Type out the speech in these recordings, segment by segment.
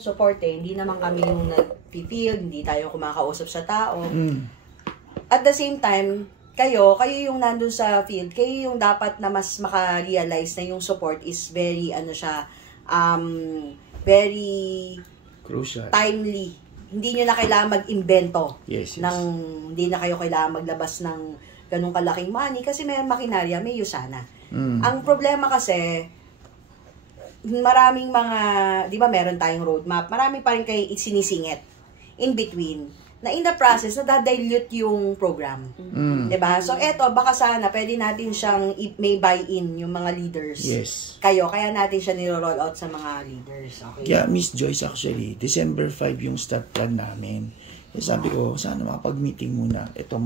support hindi naman kami yung nag-field, hindi tayo kumakausap sa tao. At the same time, kayo yung nandun sa field, kayo yung dapat na mas maka-realize na yung support is very, very crucial, timely. Hindi nyo na kailangan mag-invento. Yes. Hindi na kayo kailangan maglabas ng ganung kalaking money kasi may makinarya, may USANA. Ang problema kasi, maraming mga, di ba meron tayong roadmap, marami pa rin kayo sinisingit in between, na in the process, nadadilute yung program. Di ba? So, eto, baka sana, pwede natin siyang may buy-in yung mga leaders. Yes. Kaya natin siya niro-roll out sa mga leaders. Okay? Kaya, Miss Joyce, actually, December 5 yung start plan namin. So, sabi ko, sana makapag-meeting muna. Ito,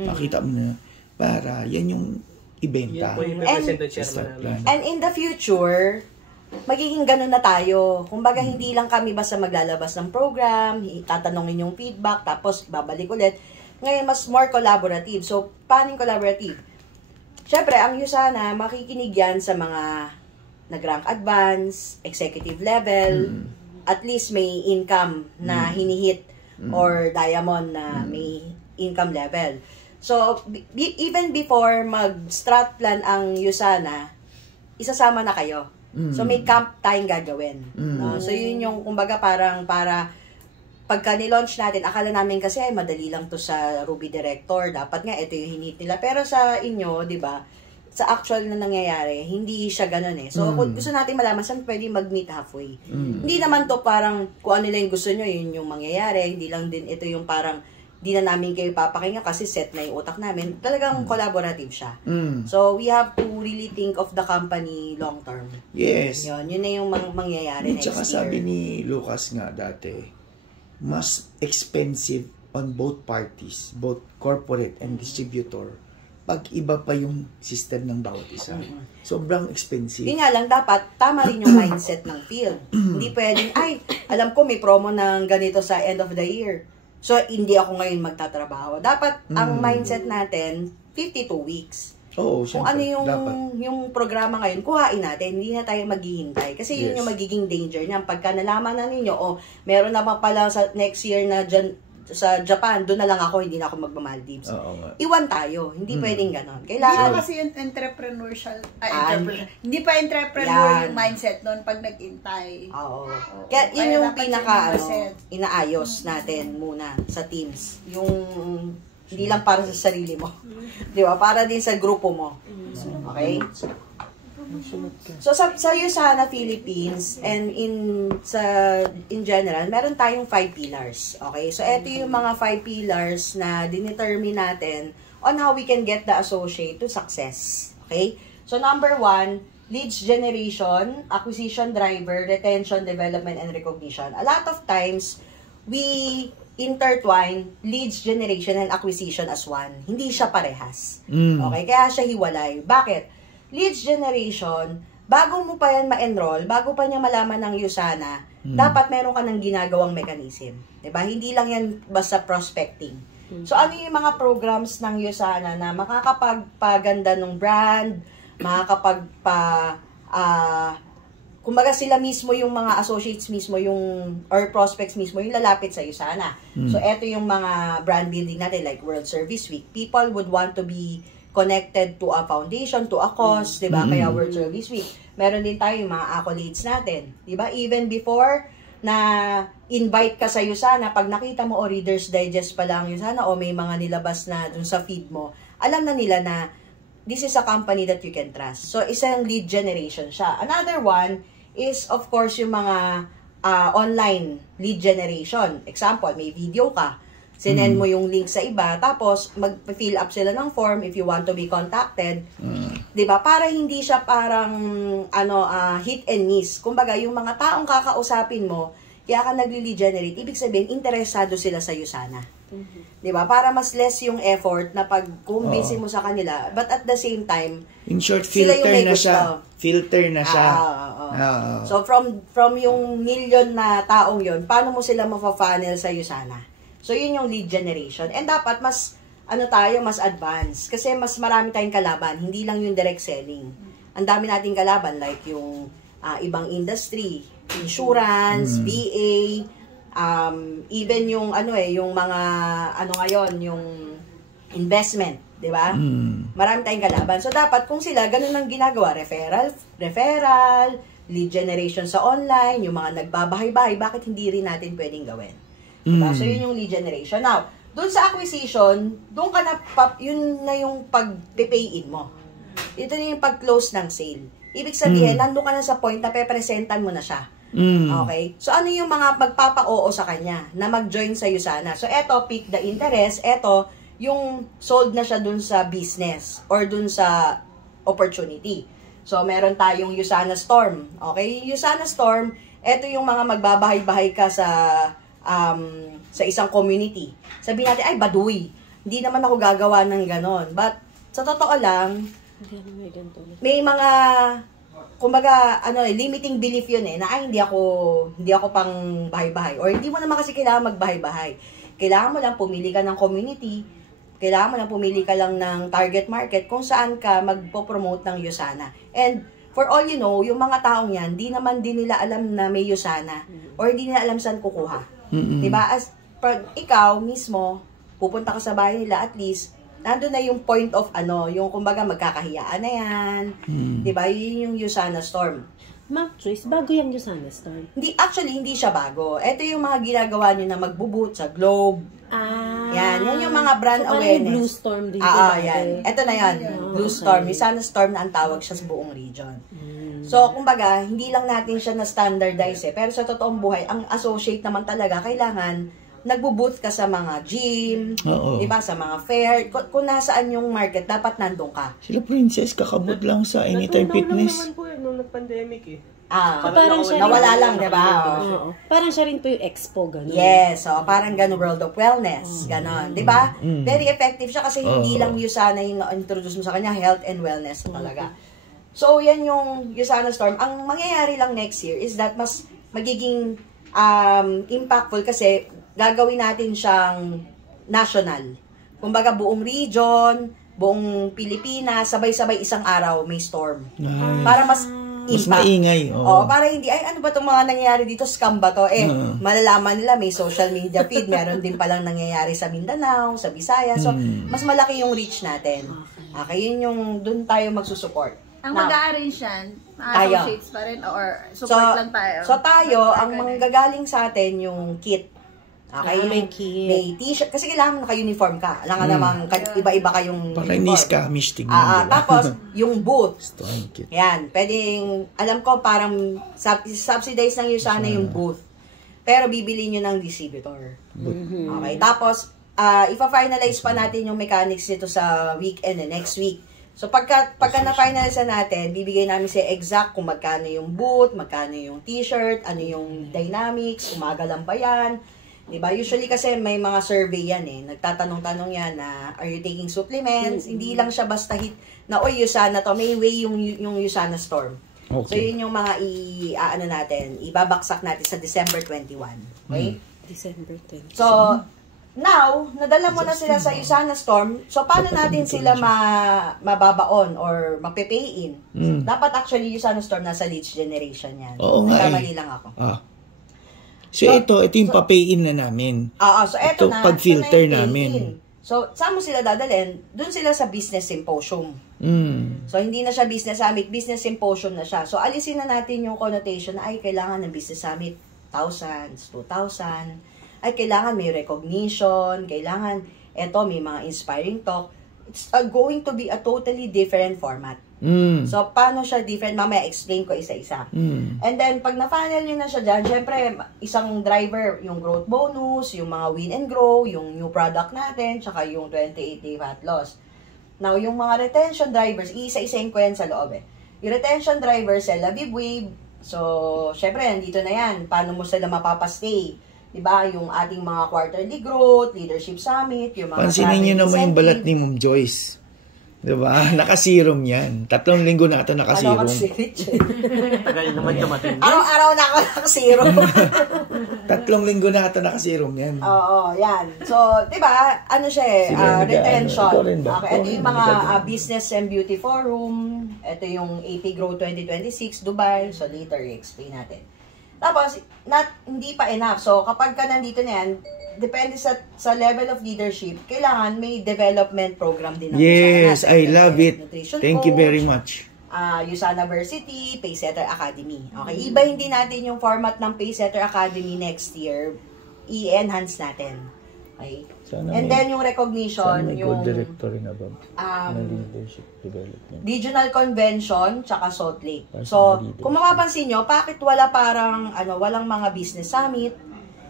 makita mo na, para yan yung ibenta. And in the future, magiging ganun na tayo. Kumbaga, hindi lang kami basta maglalabas ng program, tatanungin yung feedback, tapos babalik ulit. Ngayon, mas more collaborative. So, paano yung collaborative? Siyempre, ang USANA, makikinig yan sa mga nag-rank advance, executive level, at least may income na hinihit or diamond na may income level. So, even before mag-strat plan ang USANA, isasama na kayo. So, may camp tayong gagawin. No? So, yun yung, kumbaga, para pagka ni-launch natin, akala namin kasi, ay, madali lang to sa Ruby Director. Dapat nga, ito yung hinit nila. Pero sa inyo, di ba, sa actual na nangyayari, hindi siya ganun eh. So, kung gusto natin malaman, saan pwede mag-meet halfway? Hindi naman to parang, kung ano lang yung gusto nyo, yun yung mangyayari. Hindi lang din ito yung parang, di na namin kayo papakinggan kasi set na yung utak namin. Talagang collaborative siya. So, we have to really think of the company long term. Yes. Yun na yung mangyayari next year. Tsaka sabi ni Lucas nga dati, mas expensive on both parties, both corporate and distributor, pag iba pa yung system ng bawat isa. Sobrang expensive. Yun nga lang, dapat tama rin yung mindset ng field. Hindi pwedeng, ay, alam ko may promo ng ganito sa end of the year. So, hindi ako ngayon magtatrabaho. Dapat, ang mindset natin, 52 weeks. Oo, kung ano yung programa ngayon, kuhain natin. Hindi na tayo maghihintay. Kasi yun yung magiging danger niyan. Pagka nalaman na ninyo, meron na pala sa next year na dyan, sa Japan, doon na lang ako, hindi na ako magma-Maldives. Iwan tayo. Hindi pwedeng ganon. Kailangan... Hindi kasi yung entrepreneurial, hindi pa entrepreneur yung mindset noon pag nag-intay. Oo. Kaya yun yung pinaka, inaayos natin muna sa teams. Yung, hindi lang para sa sarili mo. Di ba? Para din sa grupo mo. Okay? So, sa USANA Philippines and in general, meron tayong 5 pillars. Okay? So, ito yung mga 5 pillars na dinetermine natin on how we can get the associate to success. Okay? So, number 1, leads generation, acquisition driver, retention, development, and recognition. A lot of times, we intertwine leads generation and acquisition as one. Hindi siya parehas. Okay? Kaya siya hiwalay. Bakit? Leads generation, bago mo pa yan ma-enroll, bago pa niya malaman ng USANA, dapat meron ka ng ginagawang mechanism. Diba? Hindi lang yan basta prospecting. So, ano yung mga programs ng USANA na makakapagpaganda ng brand, kumbaga sila mismo, yung mga associates mismo, or prospects mismo, yung lalapit sa USANA. So, eto yung mga brand building natin, like World Service Week. People would want to be connected to a foundation, to a cause, di ba? Kaya World Service Week. Meron din tayo yung mga accolades natin. Di ba? Even before na invite ka sa USANA, pag nakita mo, Reader's Digest pa lang USANA, o may mga nilabas na dun sa feed mo, alam na nila na this is a company that you can trust. So, isang lead generation siya. Another one is, of course, yung mga online lead generation. Example, may video ka. Sinend mo yung link sa iba, tapos mag-fill up sila ng form if you want to be contacted. Diba? Para hindi siya parang hit and miss. Kumbaga, yung mga taong kakausapin mo, kaya ka nagli-lead generate, ibig sabihin, interesado sila sa USANA. Diba? Para mas less yung effort na pag-convince mo sa kanila, but at the same time, in short, filter na siya. Filter na siya. So, from yung million na taong yon, paano mo sila mafa-funnel sa USANA? So, yun yung lead generation. And dapat mas, mas advanced. Kasi mas marami tayong kalaban. Hindi lang yung direct selling. Ang dami nating kalaban, like yung ibang industry. insurance, VA, even yung yung mga ngayon, yung investment, 'di ba? Marami tayong kalaban. So dapat kung sila ganun ang ginagawa, referral, lead generation sa online, yung mga nagbabahay-bahay, bakit hindi rin natin pwedeng gawin? Diba? So yun yung lead generation. Now, doon sa acquisition, doon ka na yun na yung pag-pay-in mo. Ito na yung pag-close ng sale. Ibig sabihin, nandun ka na sa point na pepresentan mo na siya. Okay? So, ano yung mga magpapa-oo sa kanya na mag-join sa Usana? So, eto, pick the interest. Eto, yung sold na siya dun sa business or dun sa opportunity. So, meron tayong Usana Storm. Okay? Usana Storm, eto yung mga magbabahay-bahay ka sa isang community. Sabihin natin, ay, baduy. Hindi naman ako gagawa ng ganon. But, sa totoo lang, may mga kumbaga, limiting belief yun na hindi ako pang bahay-bahay. Or hindi mo naman kasi kailangan magbahay-bahay. Kailangan mo lang pumili ka ng community, kailangan mo lang pumili ka lang ng target market kung saan ka magpo-promote ng Usana. And, for all you know, yung mga taong yan, di naman din nila alam na may Usana or hindi nila alam saan kukuha. Diba? As pag ikaw mismo, pupunta ka sa bahay nila, at least, nandun na yung point of yung kumbaga magkakahiyaan na yan. Diba? Yun yung Usana Storm. Ma'am Joyce, bago yung Usana Storm? Hindi siya bago. Ito yung mga ginagawa nyo na magbuboot sa Globe. Yan yung mga brand awareness. Blue Storm dito. Yan. Ito na yan. Blue Storm. Usana Storm na ang tawag siya sa buong region. So, kumbaga, hindi lang natin siya na-standardize pero sa totoong buhay, ang associate naman talaga, kailangan nagbo-booth ka sa mga gym, diba, sa mga fair. Kung nasaan yung market, dapat nandun ka. Sila Princess, kakabot lang sa Anytime Fitness. Naman po nung nag-pandemic parang siya nawala lang, diba? Parang siya rin po yung expo, gano'n. Yes, parang gano'n, World of Wellness, gano'n, diba? Very effective siya kasi hindi lang Usana yung na-introduce mo sa kanya, health and wellness talaga. So, yan yung Usana Storm. Ang mangyayari lang next year is that mas magiging impactful kasi gagawin natin siyang national. Kumbaga, buong region, buong Pilipinas, sabay-sabay isang araw may storm. Nice. Para mas maingay. Para hindi, ano ba itong mga nangyayari dito? Scam ba to? Malalaman nila, may social media feed. Meron din palang nangyayari sa Mindanao, sa Visayas. So, mas malaki yung reach natin. Okay, yun yung doon tayo magsusupport. Ang mag-a-arrange yan, associates pa rin or support lang tayo? So tayo, ang manggagaling sa atin yung kit. Okay, may kit. May t-shirt. Kasi kailangan naka-uniform ka. Alam namang iba-iba kayong para inis-kamish tignan. Tapos, yung booth. Kit. Yan, pwedeng, alam ko parang subsidize ng Usana yung booth. Pero bibili nyo ng distributor. Okay, tapos, ipa-finalize pa natin yung mechanics nito sa weekend and next week. So, pagka na-finalize natin, bibigay namin sa exact kung magkano yung booth, magkano yung t-shirt, ano yung dynamics, umagalang ba yan. Diba? Usually kasi may mga survey yan Nagtatanong-tanong yan na, are you taking supplements? Hindi lang siya basta hit na, Usana to. May way yung Usana Storm. Okay. So, yun yung mga ibabaksak natin sa December 21. Okay? December 20. So, now, nadala mo na sila sa Usana Storm. So, paano natin sila mababaon or mapipay-in? Dapat actually Usana Storm nasa leads generation yan. Oo nga. Nagkamali lang ako. So, ito yung pa-pay-in na namin. So, ito na. Pag-filter namin. So, saan mo sila dadalhin? Doon sila sa business symposium. So, hindi na siya business summit. Business symposium na siya. So, alisin na natin yung connotation na, kailangan ng business summit, thousands, 2,000. Ay, kailangan may recognition. Kailangan, may mga inspiring talk. It's going to be a totally different format. So, paano siya different? Mamaya, explain ko isa-isa. And then, pag na-funnel nyo na siya dyan, syempre, isang driver, yung growth bonus, yung mga win and grow, yung new product natin, tsaka yung 28-day fat loss. Now, yung mga retention drivers, isa-isa yung kwento sa loob Yung retention drivers, sila Wave. So, syempre, nandito na yan. Paano mo sila mapapastay? Diba? Yung ating mga quarterly growth, leadership summit, yung mga pansinin nyo naman yung balat ni Ma'am Joyce. Diba? Nakaserum yan. 3 linggo na ito nakaserum. Tagal naman dumating. Araw-araw na ako nakaserum. 3 linggo na ito nakaserum yan. Oo, yan. So, diba? Ano siya retention. Okay, ito yung mga Business and Beauty Forum. Ito yung AP Grow 2026, Dubai. So, later, i-explain natin. Tapos, hindi pa enough. So, kapag ka nandito na yan, depende sa level of leadership, kailangan may development program din. Yes, I love it. Nutrition Thank you coach, very much. USANA Versity, Pacesetter Academy. Okay, ibahin din natin yung format ng Pacesetter Academy next year. I-enhance natin. Okay? And then yung recognition, yung director rin about leadership development. Regional Convention, tsaka Salt Lake. So, kung mapapansin nyo, bakit wala walang mga business summit?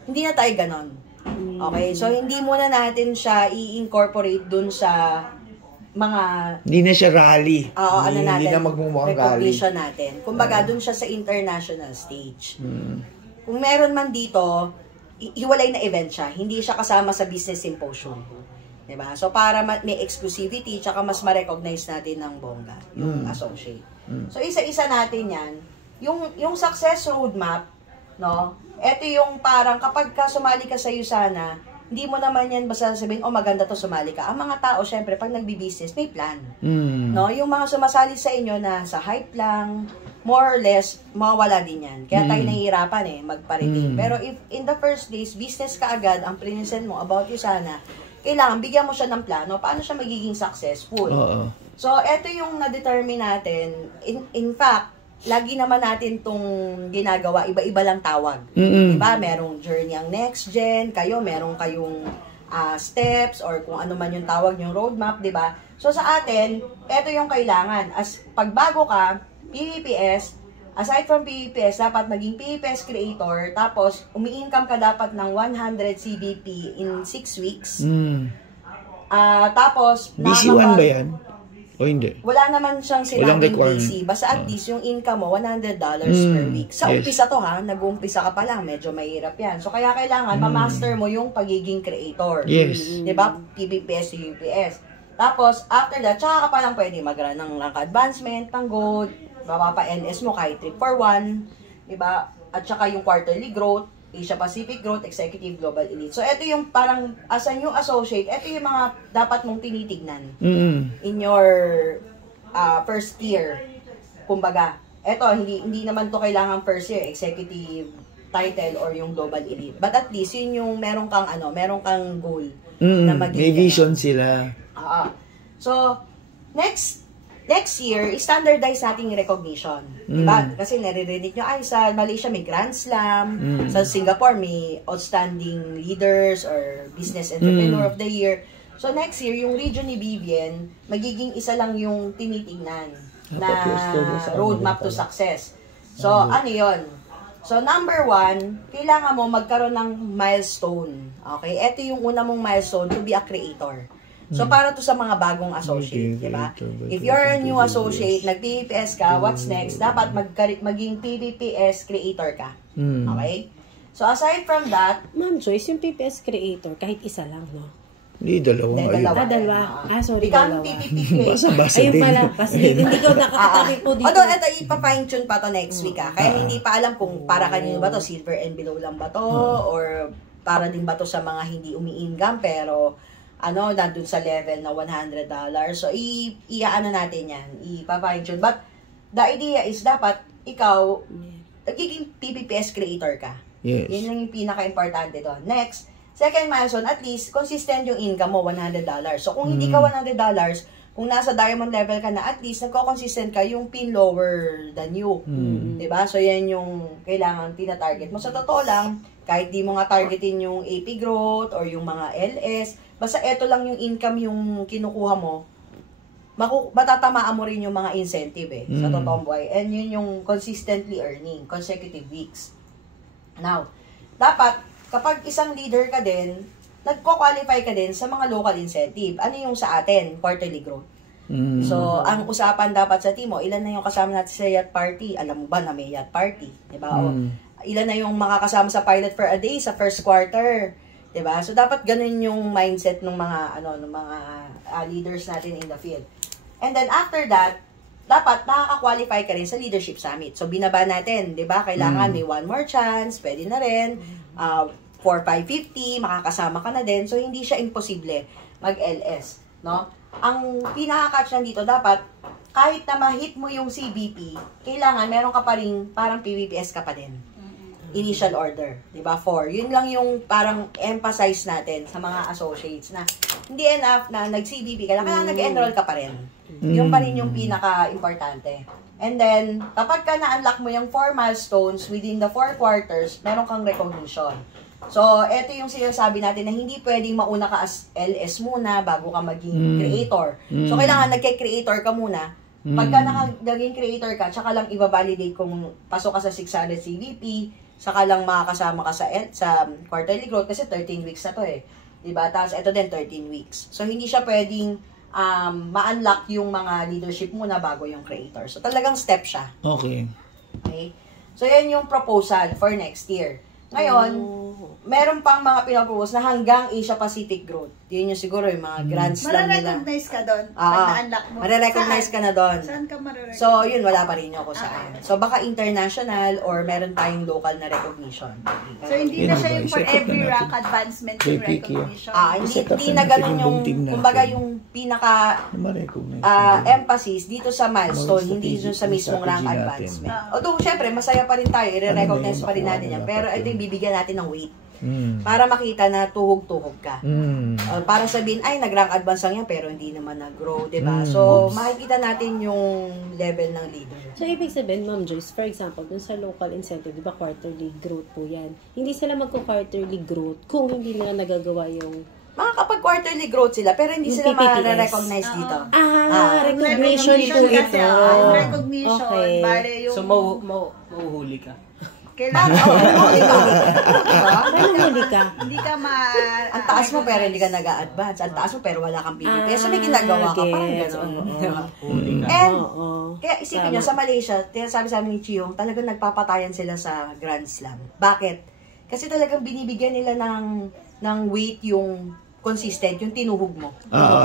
Hindi na tayo ganon. Okay? So, hindi muna natin siya i-incorporate dun sa mga... Hindi na siya rally. Hindi na magmumukhang rally. Recognition natin. Kumbaga, dun siya sa international stage. Kung meron man dito, hiwalay na event siya. Hindi siya kasama sa business symposium. Diba? So, para may exclusivity, tsaka mas ma-recognize natin ng bongga, yung associate. So, isa-isa natin yan. Yung success roadmap, no? Ito yung parang kapag sumali ka sa USANA, hindi mo naman yan basta sabihin, maganda to, sumali ka. Ang mga tao, syempre, pag nagbi-business, may plan. No? Yung mga sumasali sa inyo na sa hype lang, more or less, mawawala din yan. Kaya tayo nahihirapan magpa-retain. Pero if in the first place, business ka agad, ang present mo about USANA, kailangan bigyan mo siya ng plano, paano siya magiging successful. So, eto yung na-determine natin. In fact, lagi naman natin tong ginagawa, iba-iba lang tawag. Diba? Merong journey ang next gen, meron kayong steps, or kung ano man yung tawag yung roadmap, diba? So sa atin, eto yung kailangan. Pagbago ka, PVPS, aside from PVPS, dapat maging PVPS creator, tapos umi-income ka dapat ng 100 CBP in 6 weeks. Tapos, BC1 ba yan? O hindi? Wala naman siyang sinabing busy. Basta at least yung income mo, $100 per week. Sa umpisa to nag-uumpisa ka pa lang, medyo mahirap yan. So kaya kailangan ma-master mo yung pagiging creator. Yes. Diba? PVPS, UPS. Tapos, after that, tsaka ka pa lang pwede mag-run ng advancement, ng gold, mapapa-NS mo kahit 3 for 1. Diba? At tsaka yung quarterly growth, Asia Pacific Growth, Executive Global Elite. So, ito yung parang, as a new associate, ito yung mga dapat mong tinitignan in your first year. Kumbaga, ito, hindi naman to kailangan first year, executive title or yung Global Elite. But at least, yun yung meron kang goal na magiging. May vision sila. So, next year, standardize natin yung recognition. Diba? Kasi naririnig nyo, sa Malaysia may Grand Slam, sa Singapore may Outstanding Leaders or Business Entrepreneur of the Year. So next year, yung region ni Vivian, magiging isa lang yung tinitingnan na roadmap to success. So, ano yun? So, number 1, kailangan mo magkaroon ng milestone. Okay? Ito yung una mong milestone to be a creator. So, para to sa mga bagong associate, di ba? If you're a new associate, nag-PVPS ka, what's next? Dapat maging PVPS creator ka. Okay? So, aside from that, Ma'am Joyce, yung PPS creator, kahit isa lang, no? Hindi, dalawa. Dalawa. Sorry, become dalawa. PVP creator. Basa Ayun din. pala, kasi hindi ko nakakatabi po dito. Although, ito, ipa-fine-tune pa to next week, Kaya hindi pa alam kung para kanino ba to, silver and below lang ba to, or para din ba to sa mga hindi umi-income, pero nandun sa level na $100. So, iaano natin yan, ipa-fine-tune. But, the idea is dapat, ikaw, nagiging PPPS creator ka. Yes. Yun lang yung pinaka-importante doon. Next, second milestone, at least, consistent yung income mo, $100. So, kung hindi ka $100, kung nasa diamond level ka na, at least, nagko-consistent ka yung pin lower than you. Diba? So, yan yung kailangan tina-target mo. Sa totoo lang, kahit di mo nga targetin yung AP growth or yung mga LS, basta eto lang yung income yung kinukuha mo, matatamaan mo rin yung mga incentive sa totoong buhay. And yun yung consistently earning, consecutive weeks. Now, dapat, kapag isang leader ka din, nagko-qualify ka din sa mga local incentive. Ano yung sa atin? Quarterly growth. So, ang usapan dapat sa team mo, ilan na yung kasama natin sa yacht party? Alam mo ba na may yacht party? Diba? O, ilan na yung makakasama sa pilot for a day sa first quarter? Diba? So, dapat ganun yung mindset ng mga, leaders natin in the field. And then, after that, dapat nakaka-qualify ka rin sa leadership summit. So, binaba natin, diba? Kailangan may one more chance, pwede na rin. 4-5-50, makakasama ka na din. So, hindi siya imposible mag-LS. No? Ang pinaka-catch lang dito, dapat, kahit na ma-hit mo yung CBP, kailangan meron ka pa rin, parang PVPS ka pa din. initial order. Diba? 4. Yun lang yung parang emphasize natin sa mga associates na hindi enough na nag-CBP ka, kailangan nag-enroll ka pa rin. Yung pa rin yung pinaka-importante. And then, kapag ka na-unlock mo yung 4 milestones within the 4 quarters, meron kang recognition. So, eto yung sinasabi natin na hindi pwedeng mauna ka as LS muna bago ka maging creator. So, kailangan nagke-creator ka muna. Pagka naging creator ka, tsaka lang i-validate kung pasok ka sa 600 CVP, saka lang makakasama ka sa quarterly growth kasi 13 weeks na to eh. Diba? Tapos, eto din 13 weeks. So, hindi siya pwedeng ma-unlock yung mga leadership muna bago yung creator. So, talagang step siya. Okay. Okay? So, yan yung proposal for next year. Ngayon, meron pang mga pinapropose na hanggang Asia Pacific growth. Yun yung siguro yung mga Grand Slam nila. Mare-recognize ka doon pag na-unlock mo. Mare-recognize ka na doon. Saan ka mare-recognize? So, yun, wala pa rin ako saan. So, baka international or meron tayong local na recognition. So, hindi na siya yung for every rank advancement yung recognition. Hindi na ganun yung, kumbaga yung pinaka emphasis dito sa milestone, hindi dito sa mismong rank advancement. Although, syempre, masaya pa rin tayo, i-recognize pa rin natin yan. Pero ito yung bibigyan natin ng weight. Para makita na tuhog-tuhog ka. Para sabihin, ay, nag-rank advance lang yan, pero hindi naman nag-grow, diba? So, makikita natin yung level ng leader. So, ibig sabihin, Ma'am Joyce, for example, dun sa local incentive, di ba, quarterly growth po yan. Hindi sila magko-quarterly growth kung hindi nila nagagawa yung... Kapag quarterly growth sila, pero hindi sila ma-recognize dito. Recognition po ito. Recognition. Okay. Bale yung... So, mauhuli ka. Kailangan, Huli ka. hindi ka ang taas mo pero hindi ka nag-a-advance. Ang taas mo pero wala kang PPP. So may ginagawa ka parang gano'n. And, kaya isipin nyo, sa Malaysia, sabi sa amin ni Chiyong, talagang nagpapatayan sila sa Grand Slam. Bakit? Kasi talagang binibigyan nila ng weight yung consistent, yung tinuhog mo.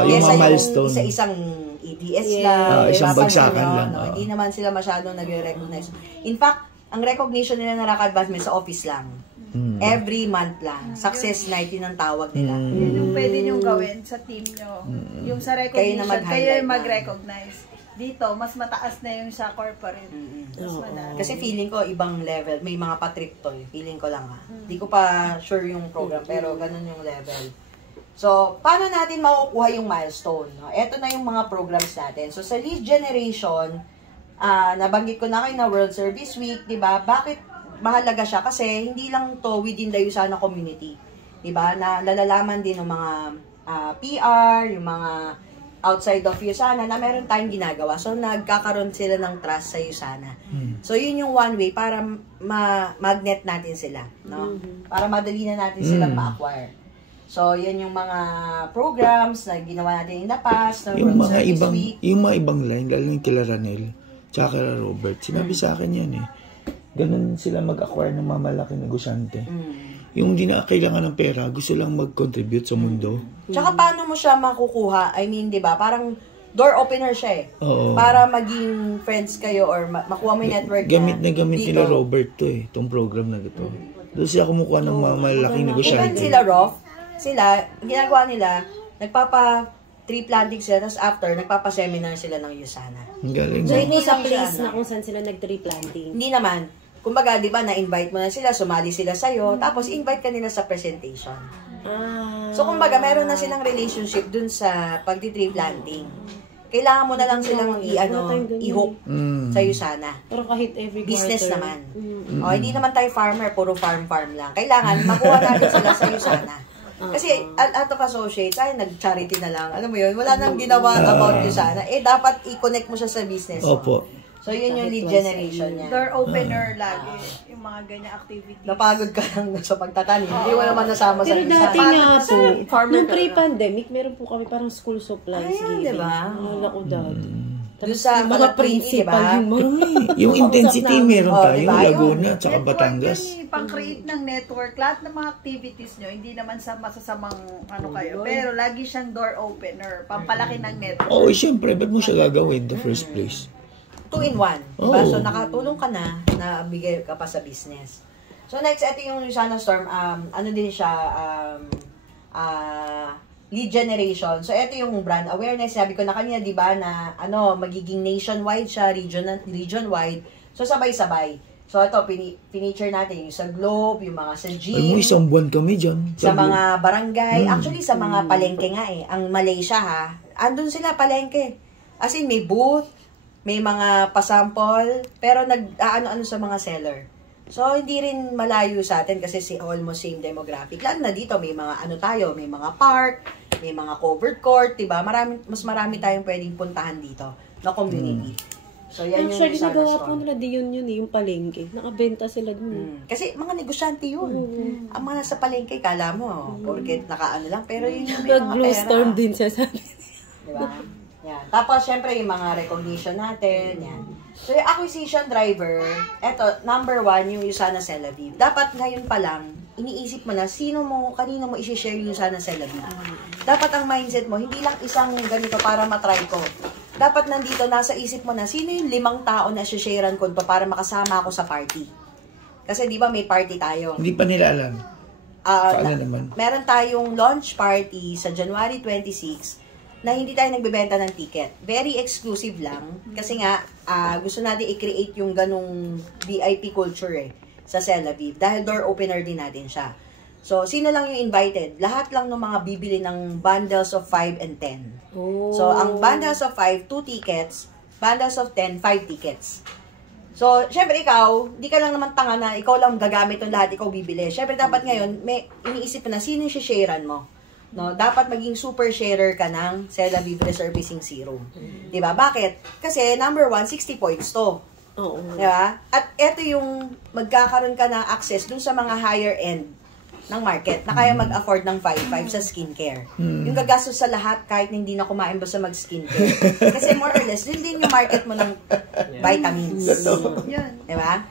Yung mga milestone. Sa isang EDS lang. Isang bagsakan lang. Hindi naman sila masyadong nag-recognize. In fact, ang recognition nila na rank advancement sa office lang. Every month lang. Success night yun ang tawag nila. Yun yung pwede nyo gawin sa team nyo. Yung sa recognition, kayo yung mag-recognize. Dito, mas mataas na yung sa corporate. Kasi feeling ko, ibang level. May mga patrip to. Feeling ko lang Hindi ko pa sure yung program, pero ganun yung level. So, paano natin makukuha yung milestone? Ito na yung mga programs natin. So, sa lead generation, nabanggit ko na kayo na World Service Week, 'di ba? Bakit mahalaga siya? Kasi hindi lang to within the USANA community, 'di ba? Na nalalaman din ng mga PR, yung mga outside of USANA na meron tayong ginagawa. So nagkakaroon sila ng trust sa USANA. So yun yung one way para magnet natin sila, no? Para madali na natin silang ma-acquire. So, yan yung mga programs na ginawa natin in the past. Yung mga ibang line, lalo yung kila Ranel, tsaka kila Robert, sinabi sa akin yan eh. Ganun sila mag-acquire ng mga malaking negosyante. Yung hindi na kailangan ng pera, gusto lang mag-contribute sa mundo. Tsaka paano mo siya makukuha? I mean, di ba, parang door opener siya eh. Para maging friends kayo or makuha mo yung network gamit nila Robert to eh, itong program na ito. Doon siya kumukuha ng mga malaking negosyante. Even sila Rolf, ginagawa nila, nagpapa-tree planting sila, tapos after, nagpapa-seminar sila ng USANA. Galing. So, hindi sa place na kung saan sila nag-tree planting? Hindi naman. Kumbaga, di ba, na-invite mo na sila, sumali sila sa'yo, tapos invite ka nila sa presentation. So, kumbaga, meron na silang relationship dun sa pag-tree planting. Kailangan mo na lang silang i-hook sa USANA. Pero kahit every business naman. Hindi naman tayo farmer, puro farm lang. Kailangan, makuha natin sila sa USANA. Kasi out of associates, nag-charity na lang. Alam mo yun, wala nang ginawa about USANA. Dapat i-connect mo siya sa business. Opo. So, yun yung lead generation niya. Door opener lagi. Yung mga ganyang activities. Napagod ka lang sa pagtatanim. Hindi mo naman nasama sa Pero dati nga po, nung pre-pandemic, meron po kami parang school supplies giving. Diba? Wala ko dati. Doon sa mga principal yung intensity meron tayo, Laguna, tsaka Batangas. Network pang-create ng network. Lahat ng mga activities nyo, hindi naman sa masasamang kayo. Pero lagi siyang door opener. Pampalaki ng network. Oo, siyempre. Ba't mo siya gagawin in the first place? 2-in-1. Diba? So, nakatulong ka na bigay ka pa sa business. So, next, ito yung USANA Storm. Ano din siya, lead generation. So, ito yung brand awareness. Sabi ko na kanina, di ba, na magiging nationwide siya, region-wide. So, sabay-sabay. So, ito, pinicture natin yung sa Globe, yung mga sa Ay, gym, mo, isang buwan kami dyan. sa mga barangay. Actually, sa mga palengke nga eh. Ang Malaysia ha, andun sila palengke. As in, may booth, may mga pasample, pero nag-ano-ano sa mga seller. So, hindi rin malayo sa atin kasi almost same demographic. Lalo na dito, may mga ano tayo, may mga park, may mga covered court, diba? Mas marami tayong pwedeng puntahan dito na community. So, yan Actually, yung nagawa po nila di yun yung palengke. Nakabenta sila dun. Kasi mga negosyante yun. Ang mga nasa palengke, kala mo, porket nakaano lang, pero yun yung may mga Nag-blue pera. storm din siya sabi. Diba? Yan. Tapos, syempre, yung mga recognition natin. Yan. So, yung acquisition driver, eto, number 1, yung Usana Celaviv. Dapat ngayon pa lang, iniisip mo na, kanino mo isi-share yung Usana Celaviv. Dapat ang mindset mo, hindi lang isang ganito para matry ko. Dapat nandito, nasa isip mo na, sino yung 5 tao na isi-sharean ko to para makasama ako sa party. Kasi di ba may party tayo? Hindi pa nila alam. Paano naman? Meron tayong launch party sa January 26 na hindi tayo nagbebenta ng ticket. Very exclusive lang. Kasi nga, gusto natin i-create yung ganong VIP culture sa Celaviv. Dahil door opener din natin siya. So, sino lang yung invited? Lahat lang ng mga bibili ng bundles of 5 and 10. Oh. So, ang bundles of 5, 2 tickets. Bundles of 10, 5 tickets. So, syempre ikaw, di ka lang naman tanga na ikaw lang gagamit ng lahat, ikaw bibili. Syempre dapat ngayon, may iniisip na sino yung sharean mo. No, dapat maging super sharer ka ng Celaviv Resurfacing Serum. 'Di ba? Bakit? Kasi number 1, 60 points to. Oo. 'Di ba? At ito yung magkakaroon ka ng access dun sa mga higher end ng market na kaya mag-afford ng 5-5 sa skincare. Yung gagastos sa lahat kahit na hindi na kumain basta mag-skincare. Kasi more or less, yun din yung market mo ng vitamins. Yun. Diba?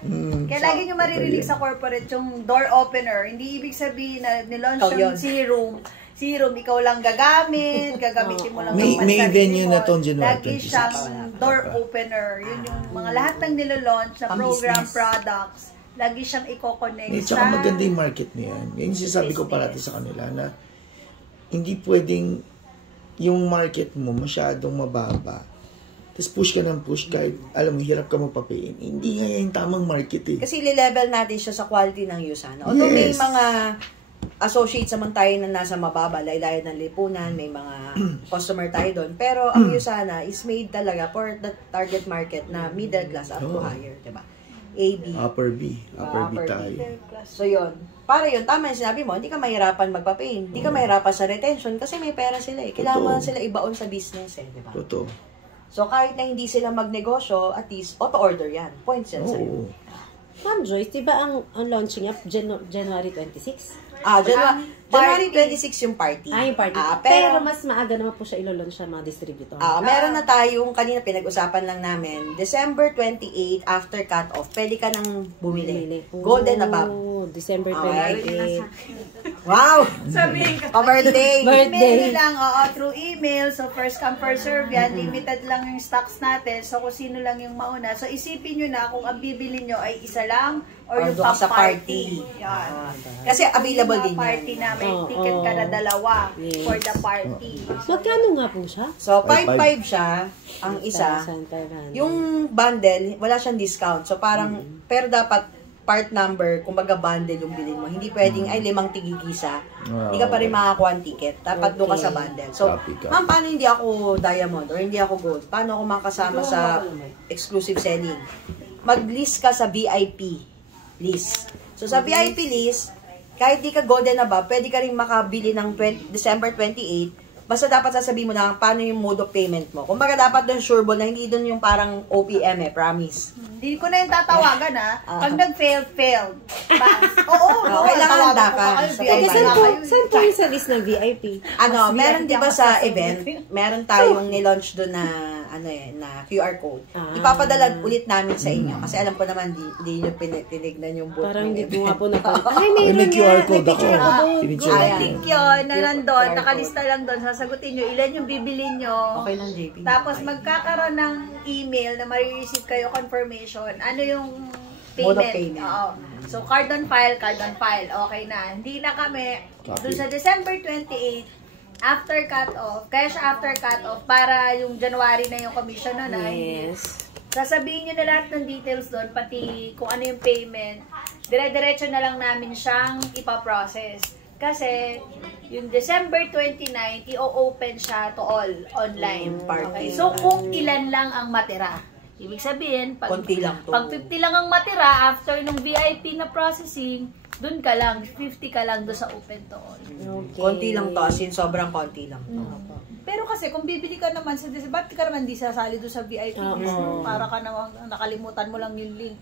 Kaya lagi nyo maririnig sa corporate yung door opener. Hindi ibig sabihin na nilaunch Ikaw yung yun. serum, ikaw lang gagamitin mo lang May pansarili venue mo. na to, January Lagi 26. siyang door opener. Yun yung mga lahat ng nilalaunch na program, Pang-business. products, lagi siyang i-connect Eh, sa... tsaka maganda yung market niya yan. Yan yung sinasabi ko parati sa kanila na hindi pwedeng yung market mo masyadong mababa. Tapos push ka ng push kahit alam mo, hirap ka magpapain. Hindi nga yung tamang market eh. Kasi level natin siya sa quality ng Usana. Although may Yes. mga associates naman tayo na nasa mababa, laylay ng lipunan, may mga customer tayo doon. Pero ang Usana is made talaga for the target market na middle class up to higher, diba? AB. Upper B tayo. So, yun. Para yun, tama yung sinabi mo, hindi ka mahirapan magpa-pain. Hindi ka mahirapan sa retention kasi may pera sila eh. Kailangan mo lang sila ibaon sa business eh, diba? Totoo. So, kahit na hindi sila magnegosyo, at least, auto-order yan. Points yan sa'yo. Oo. Ma'am Joyce, di ba ang launching up January 26? January 26 yung party. Yung party. Pero mas maaga naman po siya ilo-launch sa mga distributor. Meron na tayong, kanina pinag-usapan lang namin, December 28, after cut-off, pwede ka nang bumili. Golden above. December Okay. 28. Wow! Sabihin ka. Pa-birthday! Email nyo lang, through email. So, first come, first serve yan. Limited lang yung stocks natin. So, kung sino lang yung mauna. So, isipin nyo na kung ang bibili nyo ay isa lang or yung doon sa pang-party. party. Yan. Kasi available din Party yan. namin, ticket ka na dalawa for the party. Magkano nga po siya? So, 5.5 siya, ang isa. 1,500. Yung bundle, wala siyang discount. So, parang, pero dapat part number, kumbaga bundle yung bilhin mo. Hindi pwedeng, 5 tigigisa. Hindi ka pa rin makakuha ang ticket. Dapat doon ka sa bundle. So, Copy. ma'am, paano hindi ako diamond or hindi ako gold? Paano ako makasama sa exclusive selling? Mag-list ka sa VIP list. So, sa VIP list, kahit di ka golden above, pwede ka rin makabili ng December 28. Basta dapat sasabihin mo na paano yung mode of payment mo. Kumbaga dapat doon sureball na hindi doon yung parang OPM promise. Hindi ko na yung tatawagan Pag nag-failed. Oo, kailangan tawagan handa ko ka pa kayo, sa VIP pagbabayad. na kayo. Saan po yung sa list ng VIP? Meron di ba sa event, meron tayong nilaunch doon na na QR code. Ipapadala ulit namin sa inyo kasi alam ko naman hindi niyo tinignan yung booth. Parang ng hindi ko event. nga po Ay, meron May QR code May ako. picture ako doon. Pinicture Google ko. link yun na nandun, QR nakalista lang doon, sasagutin nyo ilan yung bibili nyo. Okay lang, JP. Tapos magkakaroon ng email na marireceive kayo confirmation. Ano yung payment? Mode of payment. Oo. So, card on file. Okay na. Hindi na kami. Doon sa December 28, after cut-off, kaya siya after cut-off, para yung January na yung commission na Yes. Sasabihin nyo na lahat ng details doon, pati kung ano yung payment. Dire-diretso na lang namin siyang ipaprocess. Kasi, yung December 29, i-open siya to all online. Okay? So, kung ilan lang ang matira. Ibig sabihin, pag konti lang to. Pag 50 lang ang matira, after nung VIP na processing, dun ka lang, 50 ka lang doon sa open to all. Okay. Konti lang to, as in sobrang konti lang to. Pero kasi, kung bibili ka naman sa ba't ka naman di sasali doon sa VIP? Para ka naman, nakalimutan mo lang yung link.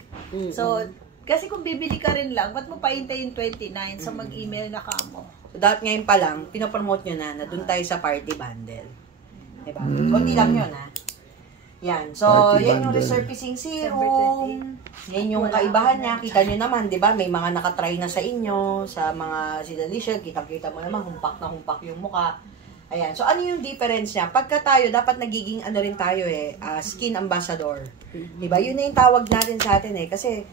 So, kasi kung bibili ka rin lang, ba't mo paintay yung 29 sa mag-email na ka mo? So, dahil ngayon pa lang, pinopromote nyo na doon tayo sa party bundle. Diba? Konti lang yun, ha? Yan. So, Party yan yung bundle. resurfacing serum. Yan yung kaibahan niya. Kita nyo naman, di ba? May mga nakatry na sa inyo, sa mga Sidalicia. Kita-kita mo naman, humpak na humpak yung muka. Ayan. So, ano yung difference niya? Pagka tayo, dapat nagiging ano rin tayo skin ambassador. Diba? Yun na yung tawag natin sa atin Kasi,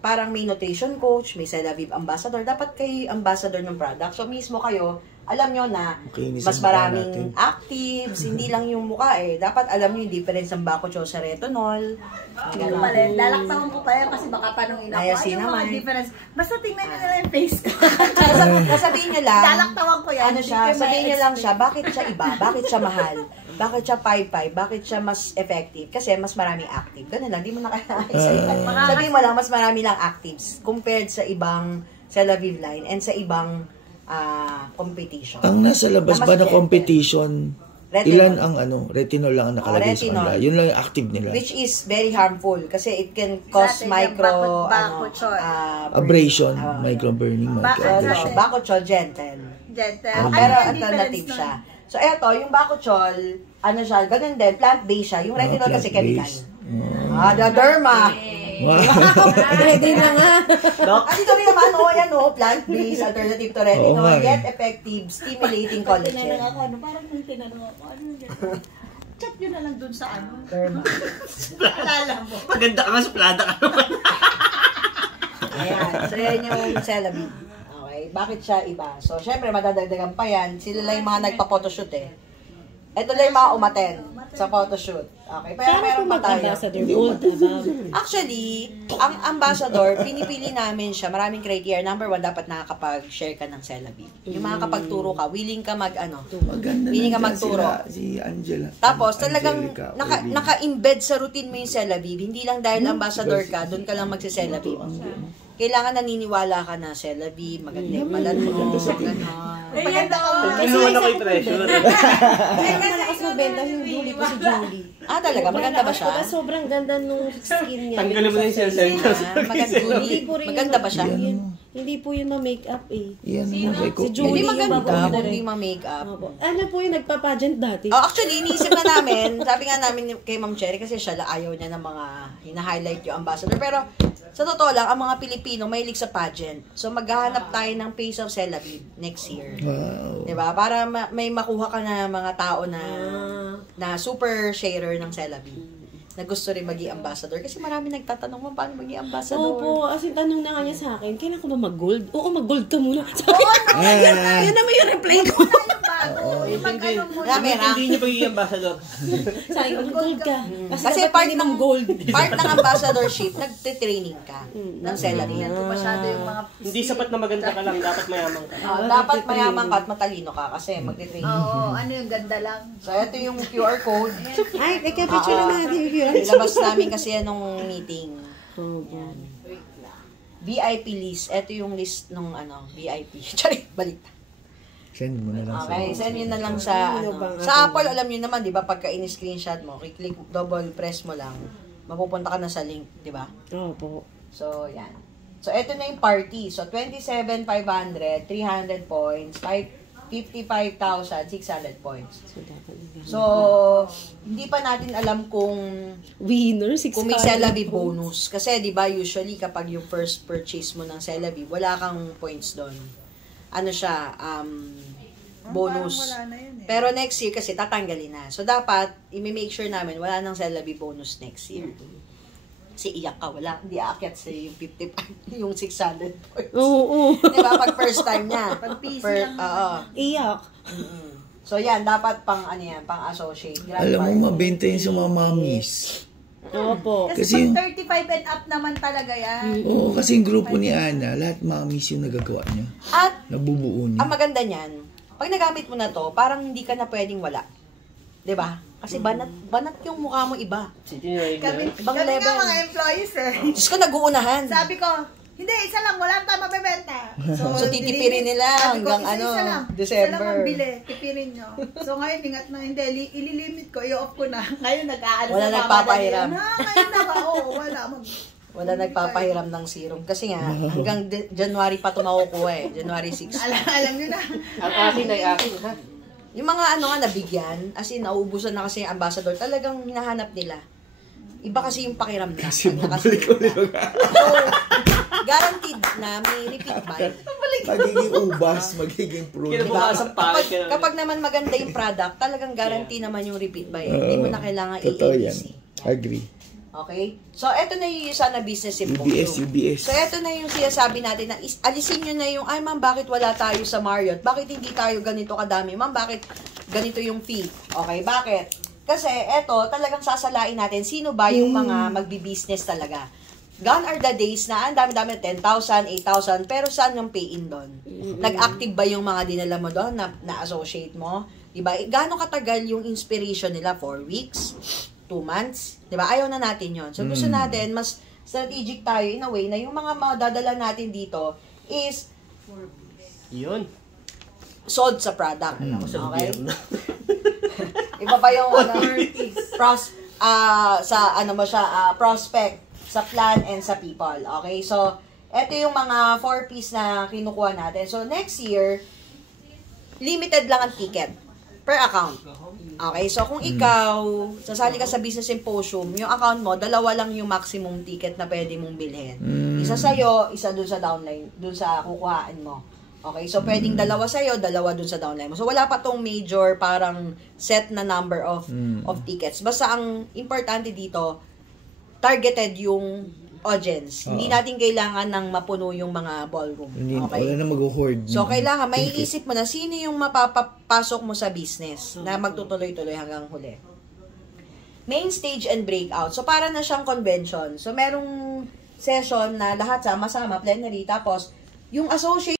parang may nutrition coach, may Celavive ambassador. Dapat kayo ambassador ng product. So, mismo kayo, alam nyo na Makinis mas ang mukha maraming natin. actives, hindi lang yung mukha Dapat alam nyo yung difference ng Bakuchiol sa retinol. Ano pala, lalaktawan ko pa yan kasi baka tanongin ako. Niacin Ano yung mga naman. difference? Basta tingnan nyo nila yung face ko. Sabihin nyo lang, Lalaktawan ko yan. ano siya, sabihin nyo lang siya, bakit siya iba, bakit siya mahal, bakit siya 5-5, bakit siya mas effective, kasi mas maraming active. Ganun lang, di mo na kailangan isa-isa. Sabihin mo lang, mas marami lang actives compared sa ibang Celavive line and sa ibang competition. Ang nasa labas Na mas ba na gentle. competition, Retinol. ilan ang retinol lang ang nakalagay sa Retinol. kanila. Yun lang yung active nila. Which is very harmful kasi it can cause Sa atin, yung Bakuchiol. Abrasion, microburning, microabrasion. Bakuchiol gentle. Gentle. Pero Ano yung alternative difference siya. So, eto, yung Bakuchiol, ano siya, ganun din, plant-based siya. Yung retinol kasi chemical. plant-based. The derma. Ready na nga. Kasi ito rin naman, yan plant-based, alternative to retinol, Oo nga, yet effective, stimulating collagen. Tinanong ako, parang may tinanong ako, ano yun? Chat nyo na lang dun sa Derma. Alala mo. Maganda ka nga, suplada ka naman. Ayan, so yan yung Celavive. Okay, bakit siya iba? So, syempre, madadagdagan pa yan. Sila lang yung mga nagpa-photoshoot Ito lang yung mga umaten sa photoshoot. Okay, pero Pero meron kung pa tayo. mag-ambassador, gold above. Actually, ang ambassador, pinipili namin siya. Maraming criteria. Number 1, dapat nakakapag-share ka ng Celavive. Yung makakapagturo ka, willing ka Maganda willing ka nandyan magturo. si Angela. Tapos, talagang Angelica, naka-embed sa routine mo yung Celavive. Hindi lang dahil ambassador ka, doon ka lang magsi-Celavive. Kailangan naniniwala ka na Celavive, maganda yung balat mo. Maganda ka mo. Ano naman ako yung pressure? Kaya malakas magbenta yung Julie ko si Julie. Talaga, maganda ba siya? Sobrang ganda nung skin niya. Tanggalin mo na yung cell-cell. Maganda ba siya? Hindi po yun ma-makeup Yan mo, Si Julie. Hindi yung maganda bago kung na hindi rin. ma-makeup. Opo. Ano po yung nagpa-pageant dati? Actually, iniisip na namin, sabi nga namin kay Ma'am Cherry, kasi siya ayaw niya ng mga hina-highlight yung ambassador. Pero, sa totoo lang, ang mga Pilipino mahilig sa pageant. So, maghahanap tayo ng Face of Celavive next year. Wow. Diba? Para may makuha ka na mga tao na super sharer ng Celavive. Na gusto rin maging ambassador. Kasi marami nagtatanong mo, paano maging ambassador? Opo, as in, tanong na nga niya sa akin, kailan ko ba mag-gold? Oo, mag-gold ka muna. Yan naman yung reply ko. Yung mag-ano mo. Hindi niyo pagiging ambassador. Sabi ko, gold ka. Kasi part ng gold. Part ng ambassadorship, nagtitraining ka ng Celavive. Ito masyado yung mga... Hindi sapat na maganda ka lang, dapat mayaman ka. Dapat mayaman ka at matalino ka kasi magtitraining. Oo, ano yung ganda lang. So, ito yung QR code. Ay, teka, picture na natin yung QR. Nilabas namin kasi yan nung meeting. Opo. VIP list. Ito yung list nung VIP. Charit, balik. Send mo na lang Okay, send yun na lang sa Sa Apple, alam nyo naman, di ba, pagka in-screenshot mo, click, double press mo lang, mapupunta ka na sa link, di ba? Opo. So, yan. So, ito na yung party. So, 27,500, 300 points, 55,600 points. So, hindi pa natin alam kung Winner, 6 kung may Celavive bonus. Kasi, di ba, usually, kapag yung first purchase mo ng Celavive, wala kang points doon. Ano siya, bonus. Wala na yun Pero next year, kasi tatanggalin na. So, dapat, i-make sure namin, wala nang Celavive bonus next year. Kasi iyak ka, wala. Hindi aakyat sa yung 55, yung 600 points. Oo. Di ba, pag first time niya. Pag PC lang. Oo. Iyak. So, yan, dapat pang associate. Grand Alam mo, party. mabenta yun sa mga mommies. Opo. Kasi Kasi- pag 35 and up naman talaga yan. Oo, kasi yung grupo ni Ana, lahat mamis yung nagagawa niya. At Nabubuo ang niya. maganda niyan, pag nagamit mo na to, parang hindi ka na pwedeng wala. 'Di ba? Kasi banat yung mukha mo iba. City na yun. Kami, Ibang kami nga level. mga employees eh. Diyos ko, nag-uunahan. Sabi ko, hindi, isa lang, wala tayong mabebenta. So, titipirin nila sabi ko, hanggang isa lang. December. Isa lang ang bili, tipirin nyo. So ngayon, ingat na, hindi, ililimit ko, i-off ko na. Ngayon, nag-aalis Wala na nagpapahiram. Ngayon na ba? Oo, wala. Wala nagpapahiram ng serum. Kasi nga, hanggang January pa ito makukuha eh. January 6. Alam nyo na. Ang akin ay akin, ha? Yung mga nabigyan, as in, nauubusan na kasi yung ambassador, talagang hinahanap nila. Iba kasi yung pakiramdam. Kasi pag babalik ko nakasunod nila. na. So, guaranteed na may repeat buy. Magiging ubas, magiging prune. Kinabukasan pa. Kapag naman maganda yung product, talagang guarantee naman yung repeat buy. Hindi mo na kailangan Totoo yan. i-ABC. Agree. Okay? So, eto na yung sana business symposium. UBS. So, eto na yung sinasabi natin na alisin nyo na yung, ay ma'am, bakit wala tayo sa Marriott? Bakit hindi tayo ganito kadami? Ma'am, bakit ganito yung fee? Okay, bakit? Kasi, eto, talagang sasalain natin sino ba yung mga magbi-business talaga. Gone are the days na ang dami-dami, 10,000, 8,000, pero saan yung pay-in doon? Nag-active ba yung mga dinala mo doon na associate mo? Diba? Gaano katagal yung inspiration nila? 4 weeks? 2 months? Diba? Ayaw na natin yon. So, gusto natin, mas strategic tayo in a way na yung mga madadala natin dito is Yun. sold sa product. Okay? Iba pa yung prospect sa plan and sa people. Okay? So, eto yung mga 4 P's na kinukuha natin. So, next year, limited lang ang ticket per account. Okay? So, kung ikaw, sasali ka sa business symposium, yung account mo, 2 lang yung maximum ticket na pwede mong bilhin. Isa sa'yo, isa dun sa downline, dun sa kukuhaan mo. Okay? So, pwedeng 2 sa'yo, 2 dun sa downline mo. So, wala pa tong major parang set na number of tickets. Basta ang importante dito, targeted yung audience. Hindi natin kailangan ng mapuno yung mga ballroom. Okay? Wala na mag-hoard. So, kailangan, may isip mo na sino yung mapapasok mo sa business na magtutuloy-tuloy hanggang huli. Main stage and breakout. So, para na siyang convention. So, merong session na lahat sama-sama, plenary, tapos, yung associate